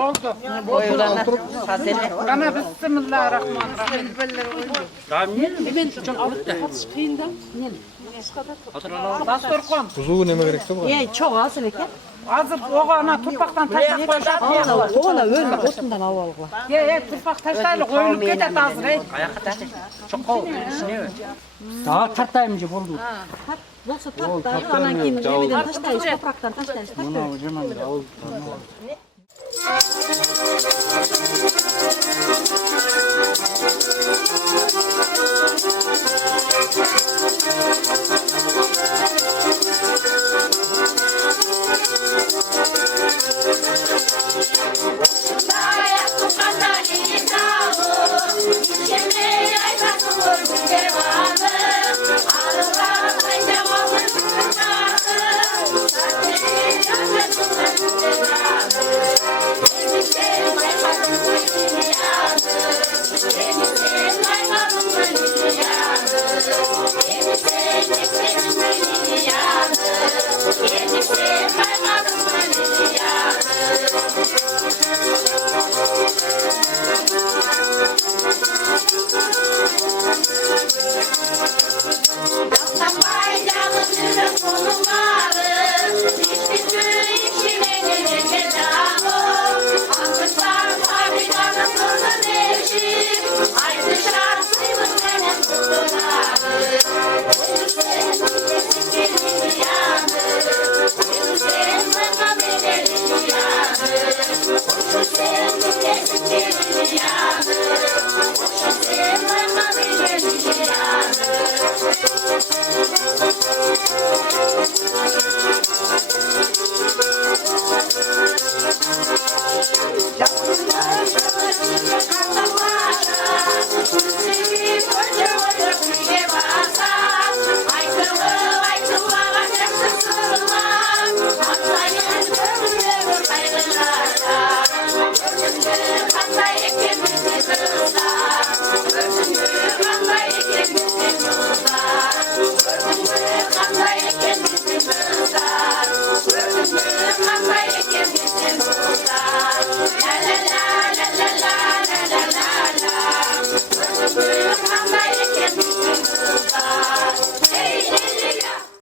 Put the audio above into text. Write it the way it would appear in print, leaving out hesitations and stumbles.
Oldu. Boyulana hazır. Bana bismillahirrahmanirrahim. Dasturkon. Kuzu neme gerekti bu? Çok az leke. Hazır oğana turpaktan taşlar koşar. Oğla ölme otundan avalıkla. Turpak taşlarla koyulup gider hazır. Daha tartayımcı buldu. Bolsa tatlar, anan kimin cebiden taştayız, topraktan taştayız. Bunu hocam davul. Thank you.